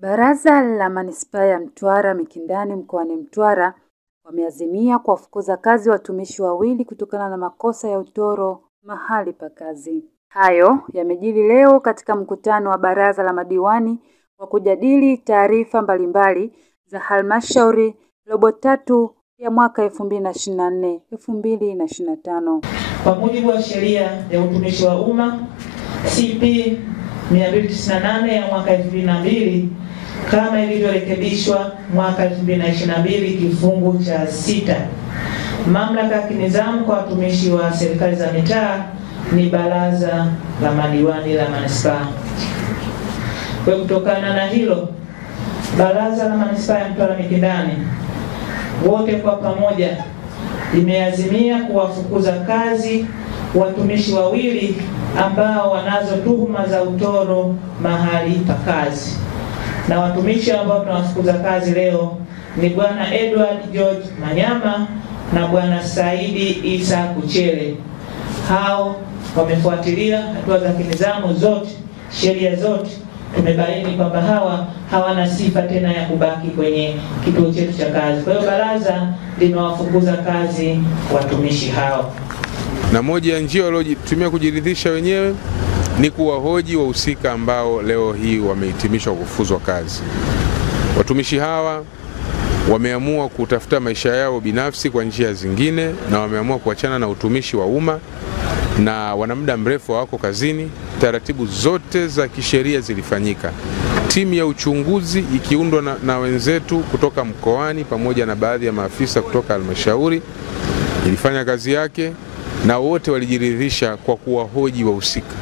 Baraza la Manispaa ya Mtwara Mikindani mkoani Mtwara wameazimia kuwafukuza kazi watumishi wawili kutokana na makosa ya utoro mahali pa kazi. Hayo yamejiri leo katika mkutano wa baraza la madiwani wa kujadili taarifa mbalimbali za halmashauri robo tatu ya mwaka 2024-2025. Kwa mujibu wa sheria ya utumishi wa umma CP 298 ya mwaka 2002 kama ilivyorekebishwa mwaka 2022 kifungu cha 6, mamlaka ya kinizamu kwa watumishi wa serikali za mitaa ni baraza la madiwani la manispaa. Kwa kutokana na hilo, baraza la manispaa ya Mtwara Mikindani wote kwa pamoja limeazimia kuwafukuza kazi watumishi wawili ambao wanazo tuhuma za utoro mahali pa kazi. Na watumishi ambao tunawafukuza kazi leo ni Bwana Edward George Manyama na Bwana Saidi Isa Kuchele. Hao wamefuatilia hatua za kinizamu zote, sheria zote, tumebaini kwamba hawana sifa tena ya kubaki kwenye kituo chetu cha kazi. Kwa hiyo baraza limewafukuza kazi watumishi hao. Na moja ya njia waliotumia kujiridhisha wenyewe ni kuwahoji wahusika ambao leo hii wamehitimishwa kufukuzwa kazi. Watumishi hawa wameamua kutafuta maisha yao binafsi kwa njia zingine na wameamua kuachana na utumishi wa umma na wana muda mrefu wako kazini. Taratibu zote za kisheria zilifanyika. Timu ya uchunguzi ikiundwa na wenzetu kutoka mkoani pamoja na baadhi ya maafisa kutoka halmashauri ilifanya kazi yake, na wote walijiridhisha kwa kuwahoji wahusika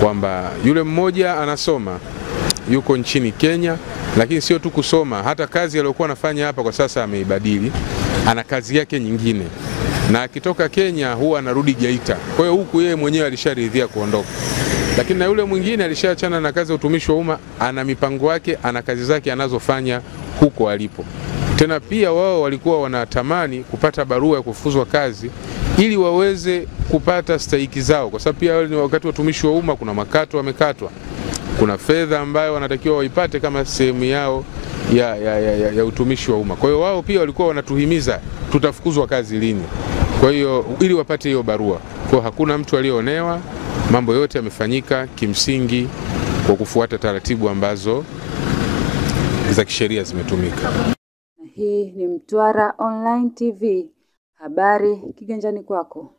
kwamba yule mmoja anasoma, yuko nchini Kenya, lakini sio tu kusoma, hata kazi aliyokuwa anafanya hapa kwa sasa ameibadili, ana kazi yake nyingine, na akitoka Kenya huwa anarudi Geita. Kwa hiyo huku yeye mwenyewe alisharidhia kuondoka. Lakini na yule mwingine alishaachana na kazi ya utumishi wa umma, ana mipango yake, ana kazi zake anazofanya huko alipo. Tena pia wao walikuwa wanatamani kupata barua ya kufukuzwa kazi ili waweze kupata stahiki zao, kwa sababu pia ni wakati wa utumishi wa umma kuna makato wamekatwa. Kuna fedha ambayo wanatakiwa waipate kama sehemu yao ya utumishi wa umma. Kwa hiyo wao pia walikuwa wanatuhimiza tutafukuzwa kazi lini. Kwa hiyo ili wapate hiyo barua. Kwa hakuna mtu aliyoonewa, mambo yote yamefanyika kimsingi kwa kufuata taratibu ambazo za kisheria zimetumika. Hii ni Mtwara Online TV. Habari kiganjani kwako.